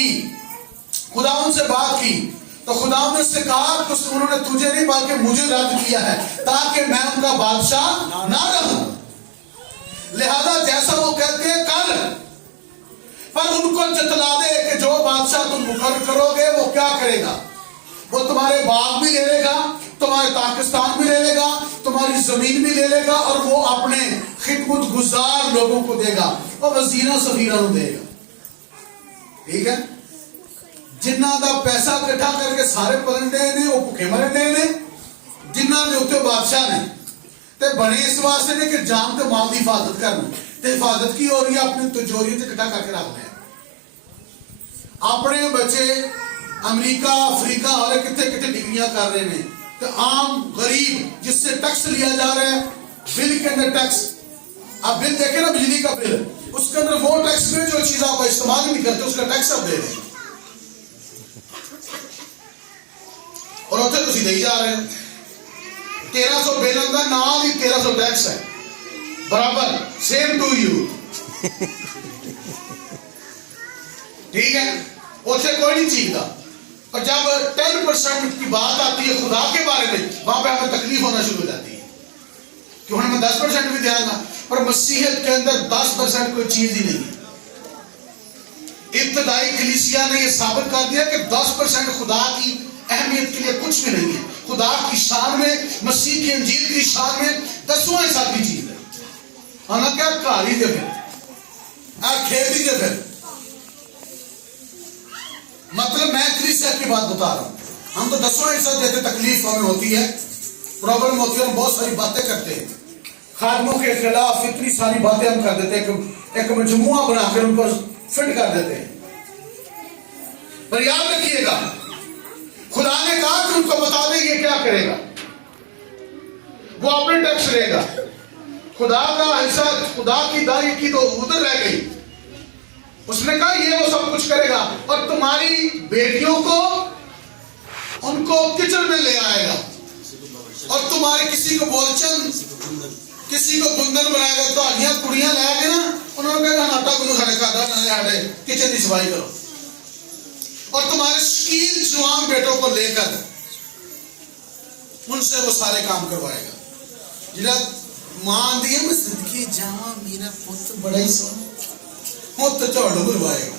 کی, خدا ان سے بات کی تو خدا نے اس سے کہا کہ انہوں نے تجھے نہیں بلکہ مجھے رد کیا ہے تاکہ میں ان کا بادشاہ نہ رہوں, لہذا جیسا وہ کہتے ہیں کر, پر ان کو جتلا دے کہ جو بادشاہ تم مقرر کرو گے وہ کیا کرے گا, وہ تمہارے باغ بھی لے لے گا, تمہارے پاکستان بھی لے لے گا, تمہاری زمین بھی لے لے گا, اور وہ اپنے خدمت گزار لوگوں کو دے گا اور وزیروں سفیروں کو دے گا. ٹھیک ہے, جنہ دا پیسہ اکٹھا کر کے سارے پلنڈے نے وہ بھوکے مرنے نے, جنہ دے اتنے بادشاہ نے تے بنے اس واسطے نے کہ جان تے مال دی حفاظت کرنا, تے حفاظت کی ہو رہی ہے اپنی تجوری تے اکٹھا کر کے رکھ دیں. اپنے بچے امریکہ افریقہ والے کتنے کتنے ڈگریاں کر رہے ہیں, تو عام غریب جس سے ٹیکس لیا جا رہا ہے, بل کے اندر ٹیکس, اب بل دیکھیں نا بجلی کا بل, اس کے اندر وہ ٹیکس میں جو چیز آپ استعمال نہیں کرتے اس کا ٹیکس آپ دے رہے ہیں, اور اتنے تسی دے جا رہے ہیں. 1300 بل اندر نال ہی 1300 ٹیکس ہے, برابر سیم ٹو یو. ٹھیک ہے, اتنے کوئی نہیں چیزتا, اور جب 10% کی بات آتی ہے خدا کے بارے میں وہاں پہ ہمیں تکلیف ہونا شروع ہو جاتی ہے کہ ہمیں 10% بھی دیا گا, پر مسیحیت کے اندر 10% کوئی چیز ہی نہیں ہے. ابتدائی کلیسیا نے یہ ثابت کر دیا کہ 10% خدا کی اہمیت کے لیے کچھ بھی نہیں ہے. خدا کی شان میں, مسیح کی انجیل کی شان میں 10واں حصہ کی چیز ہے. ہاں کیا کاری دے پھر کھیتی دے پھر, مطلب میں کلیسیا کی بات بتا رہا ہوں. ہم تو 10واں حصہ دیتے, تکلیف ہمیں ہوتی ہے, پرابلم ہوتی ہے, ہم بہت ساری باتیں کرتے ہیں خادموں کے خلاف, اتنی ساری باتیں ہم کر دیتے ہیں, ایک مجموعہ بنا کر ان کو فٹ کر دیتے ہیں. پر یاد رکھیے گا خدا نے کہا کہ ان کو بتا دیں یہ کیا کرے گا, وہ اپنے ٹیکس لے گا. خدا کا حصہ, خدا کی دائی کی تو ادھر رہ گئی, اس نے کہا یہ وہ سب کچھ کرے گا, اور تمہاری بیٹیوں کو ان کو کچن میں لے آئے گا, اور تمہارے کسی کو بولچن کسی کو بندن بنائے گا, تو آگیاں کڑیاں لے گئے نا, انہوں نے کہا ناٹا کو کھانے کا نہ کچن کی صفائی کرو, اور تمہارے شکیل جوان بیٹوں کو لے کر ان سے وہ سارے کام کروائے گا. جنہاں مان دیئے میں صدقی جاواں میرا پت بڑا ہی سونا, وہ تو چوڑو کروائے گا,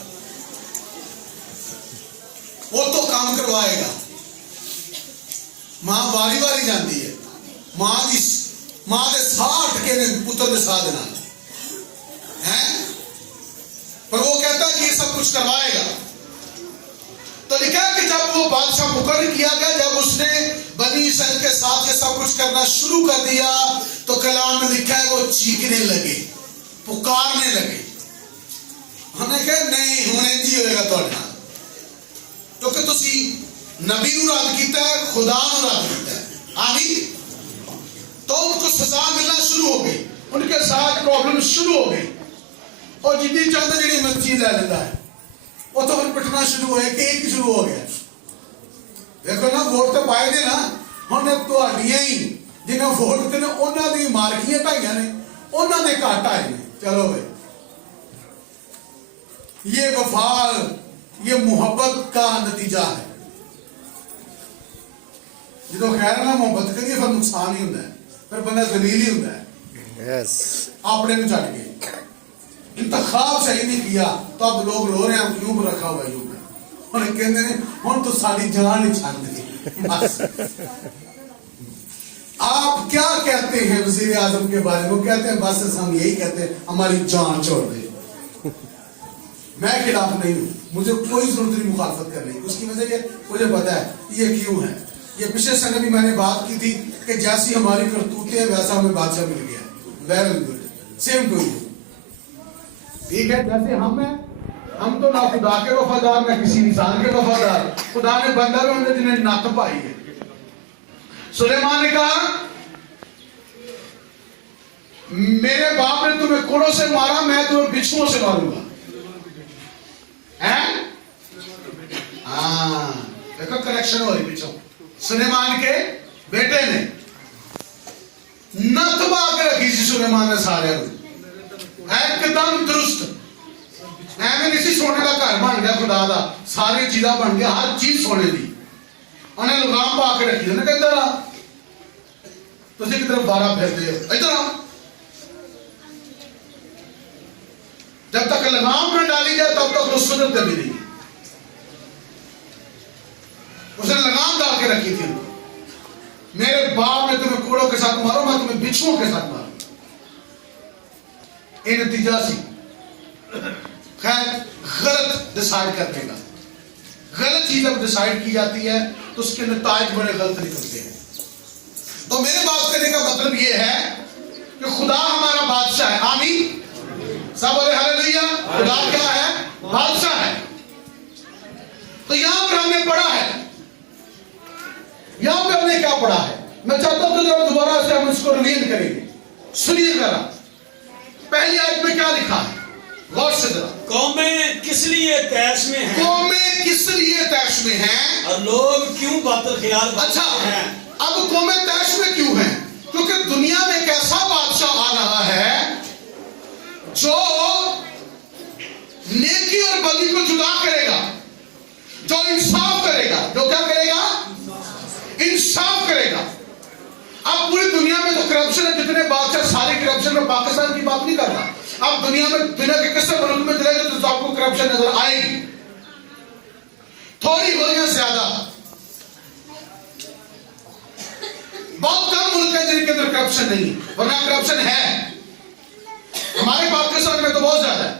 وہ تو کام کروائے گا. ماں باری باری جانتی ہے, ماں دے ساتھ کے پتر دے ساتھ دینا ہے, پر وہ کہتا ہے کہ یہ سب کچھ کروائے گا. تو لکھا کہ جب وہ بادشاہ مقرر کیا گیا, جب اس نے بنی اسرائیل کے ساتھ یہ سب کچھ کرنا شروع کر دیا, تو کلام میں لکھا ہے وہ چیخنے لگے, پکارنے لگے. ہم نے کہا نہیں ہونے جی ہوئے گا تو کیونکہ تسی نبی نو رد کیتا ہے, خدا نو رد کیتا ہے. آمین. تو ان کو سزا ملنا شروع ہو گئی, ان کے ساتھ پرابلم شروع ہو گئی, اور جتنی چاہتا جڑی مرضی لے لیتا ہے وہ تو پھر پٹنا شروع ہوئے کہ ایک شروع ہو گیا. دیکھو نا ووٹ تو پائے دے نا, ہم نے تو آڈیاں ہی جنہیں ووٹ دیتے ہیں انہوں نے مارکیاں ٹائیاں نے, انہوں نے کاٹا ہے. چلو بھائی, یہ وفا, یہ محبت کا نتیجہ ہے. جدو خیر ہے نا محبت کریے پھر نقصان ہی ہوتا ہے, پھر بندہ ذلیل ہی ہوتا ہے. اپنے کو چھٹ گئے, انتخاب صحیح نہیں کیا, تو اب لوگ رو رہے ہیں ہم کیوں رکھا ہوا یوں میں, انہیں کہتے ہیں ہم تو ساری جان ہی چھان دی. آپ کیا کہتے ہیں وزیر اعظم کے بارے میں؟ وہ کہتے ہیں بس ہم یہی کہتے ہیں ہماری جان چھوڑ دے. میں خلاف نہیں ہوں, مجھے کوئی ضرورت نہیں مخالفت کرنے کی. اس کی وجہ یہ مجھے پتا ہے یہ کیوں ہے. یہ پچھلے سنہ بھی میں نے بات کی تھی کہ جیسی ہماری کرتوتیں ہیں ویسا ہمیں بادشاہ مل گیا. Very good, same to you. ٹھیک ہے, جیسے ہم تو نہ خدا کے وفادار نہ کسی انسان کے وفادار. خدا نے بندہ بھی ہمیں جنہیں نت پائی ہے. سلیمان نے کہا میرے باپ نے تمہیں کوڑوں سے مارا, میں تمہیں بچھوؤں سے ماروں گا. دیکھو کنیکشن ہو رہی پیچھوں. سلیمان کے بیٹے نے نت پا کے رکھی سی سلیمان نے سارے ایک دم درست. ایویں نہیں سی سونے کا گھر بن گیا خدا دا، ساری چیزاں بن گیا، ہر چیز سونے دی، انہیں لگام پا کے رکھی، انہیں کہا ادھر آ، تسی کی طرف بارہ پھیرتے ہو، ادھر آ، جب تک لگام نہ ڈالی جائے تب تک وہ سدھرتے بھی نہیں، اس نے لگام ڈال کے رکھی تھی، میرے باپ نے تمہیں کوڑوں کے ساتھ مارو، میں تمہیں بچھوؤں کے ساتھ مارو، یہ نتیجہ سی۔ خیر غلط ڈیسائیڈ کرنے کا، غلط چیز اب ڈیسائیڈ کی جاتی ہے تو اس کے نتائج بڑے غلط نکلتے ہیں۔ تو میرے بات کرنے کا مطلب یہ ہے کہ خدا ہمارا بادشاہ ہے، آمین، سب بولے ہلیلویا، خدا کیا ہے؟ بادشاہ ہے۔ تو یہاں پر ہم نے پڑھا ہے، یہاں پہ ہم نے کیا پڑھا ہے؟ میں چاہتا ہوں کہ دوبارہ سے ہم اس کو ریویل کریں گے، سنیے ذرا پہلی آیت میں کیا لکھا ہے، غور سے ذرا۔ قومیں کس لیے تیش میں ہیں، قومیں کس لیے تیش میں ہیں، اور لوگ کیوں باطل خیال اچھا ہیں؟ اب قومیں تیش میں کیوں ہیں؟ کیونکہ دنیا میں ایک ایسا بادشاہ آ رہا ہے جو نیکی اور بدی کو جدا کرے گا، جو انصاف کرے گا، جو کیا کرے گا؟ انصاف کرے گا۔ اب پوری دنیا میں تو کرپشن ہے، جتنے بادشاہ سارے کرپشن، میں پاکستان کی بات نہیں کر رہا، اب دنیا میں دنیا کے کسی ملک میں چلے گا تو آپ کو کرپشن نظر آئے گی، تھوڑی ہو یا زیادہ، بہت کم ملک ہے جن کے اندر کرپشن نہیں، ورنہ کرپشن ہے ہمارے پاکستان میں تو بہت زیادہ ہے۔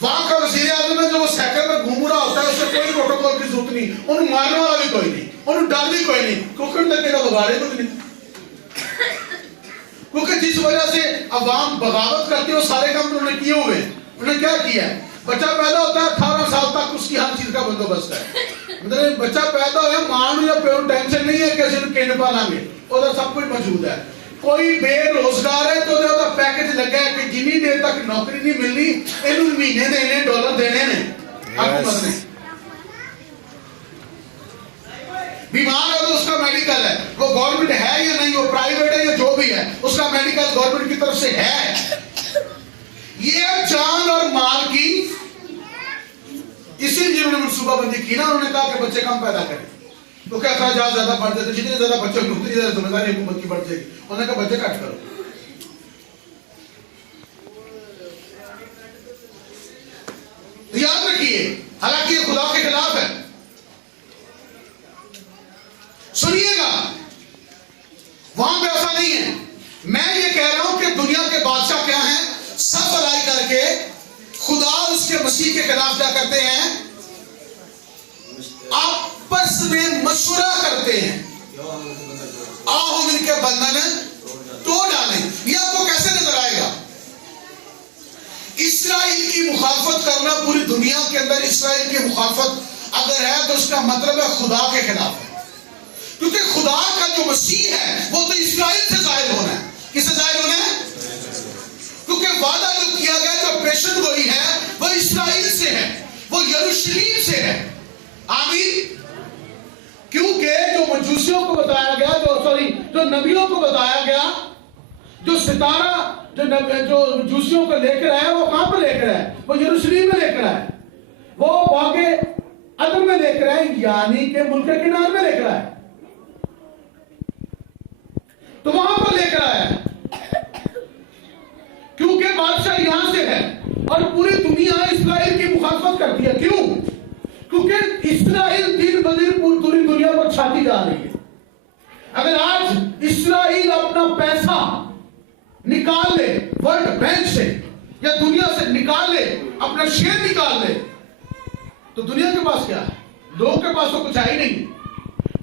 وہاں کا وزیر اعظم ہے جو وہ سائیکل میں گھوم رہا ہوتا ہے، اس سے کوئی پروٹوکول کی ضرورت نہیں، انہوں مارنے والا بھی کوئی نہیں، انہوں ڈر بھی کوئی نہیں، کیونکہ ان تک بگاڑے کچھ نہیں، کیونکہ جس وجہ سے عوام بغاوت کرتے ہیں وہ سارے کام انہوں نے کیے ہوئے ہیں۔ انہوں نے کیا کیا ہے؟ بچہ پیدا ہوتا ہے 18 سال تک اس کی ہر چیز کا بندوبست ہے، مطلب بچہ پیدا ہوا ماں یا پیو ٹینشن نہیں ہے کہ اسے کین پالیں گے، وہ سب کچھ موجود ہے۔ کوئی بے روزگار ہے تو وہ پیکج لگا ہے کہ جنی دیر تک نوکری نہیں ملنی انہوں مہینے دینے، ڈالر دینے نے حکومت نے۔ بیمار ہے تو اس کا میڈیکل ہے، وہ گورنمنٹ ہے یا نہیں، وہ پرائیویٹ ہے یا جو بھی ہے، اس کا میڈیکل گورنمنٹ کی طرف سے ہے۔ یہ جان اور مال کی اسی لیے انہوں نے منصوبہ بندی کی نا، انہوں نے کہا کہ بچے کم پیدا کریں تو کیا اخراجات زیادہ بڑھ جاتے، جتنے زیادہ بچے ہوگے اتنی زیادہ ذمہ داری حکومت کی بڑھ جائے گی، انہوں نے کہا بچے کٹ کرو۔ یاد رکھیے حالانکہ یہ خدا کے خلاف ہے، سنیے گا وہاں پہ ایسا نہیں ہے۔ میں یہ کہہ رہا ہوں کہ دنیا کے بادشاہ کیا ہیں، سب بھلائی کر کے خدا اور اس کے مسیح کے خلاف کیا کرتے ہیں، آپس میں مشورہ کرتے ہیں، آؤ ہم ان کے بندھن توڑ ڈالیں۔ یہ آپ کو کیسے نظر آئے گا؟ اسرائیل کی مخالفت کرنا، پوری دنیا کے اندر اسرائیل کی مخالفت اگر ہے تو اس کا مطلب ہے خدا کے خلاف ہے، کیونکہ خدا کا جو مسیح ہے وہ تو اسرائیل سے ظاہر ہونا ہے۔ کس سے ظاہر ہونا ہے؟ کیونکہ وعدہ جو کیا گیا، جو پیشن گوئی ہے وہ اسرائیل سے ہے، وہ یروشلیم سے ہے، آمین۔ کیونکہ جو مجوسیوں کو بتایا گیا، جو نبیوں کو بتایا گیا، جو ستارہ جو مجوسیوں کو لے کر آیا وہ کہاں پر لے کر آیا؟ وہ یروشلیم میں لے کر آیا، وہ واقع عدن میں لے کر آئے، یعنی کہ ملک کنار میں لے کر آئے، تو وہاں پر لے کر آیا کیونکہ بادشاہ یہاں سے ہے اور پوری دنیا اسرائیل کی مخالفت کرتی ہے۔ کیوں؟ کیونکہ اسرائیل دن بدن پوری دنیا پر چھاتی جا رہی ہے۔ اگر آج اسرائیل اپنا پیسہ نکال لے ورلڈ بینک سے یا دنیا سے نکال لے، اپنا شیئر نکال لے، تو دنیا کے پاس کیا ہے؟ لوگوں کے پاس تو کچھ ہے ہی نہیں،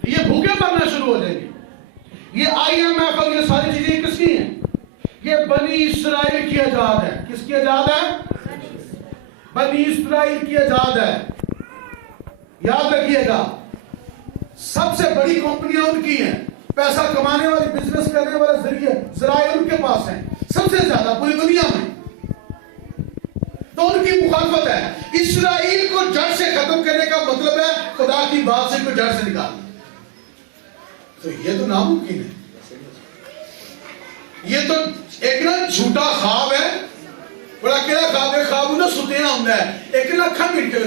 یہ بھوکے مرنا شروع ہو جائیں گے۔ یہ IMF اور یہ ساری چیزیں کس کی ہیں؟ یہ بنی اسرائیل کی ایجاد ہے۔ کس کی ایجاد ہے؟ بنی اسرائیل کی ایجاد ہے۔ یاد رکھیے گا، سب سے بڑی کمپنیاں ان کی ہیں، پیسہ کمانے والی، بزنس کرنے والے ذرائع ان کے پاس ہیں سب سے زیادہ پوری دنیا میں، تو ان کی مخالفت ہے۔ اسرائیل کو جڑ سے ختم کرنے کا مطلب ہے خدا کی بات سے کو جڑ سے نکالنا، تو یہ تو ناممکن ہے، یہ تو ایک نا جھوٹا خواب ہے بڑا کہڑا خواب ہے خواب نہ ستیا ہوں ایک نہ اکھاں مٹ کے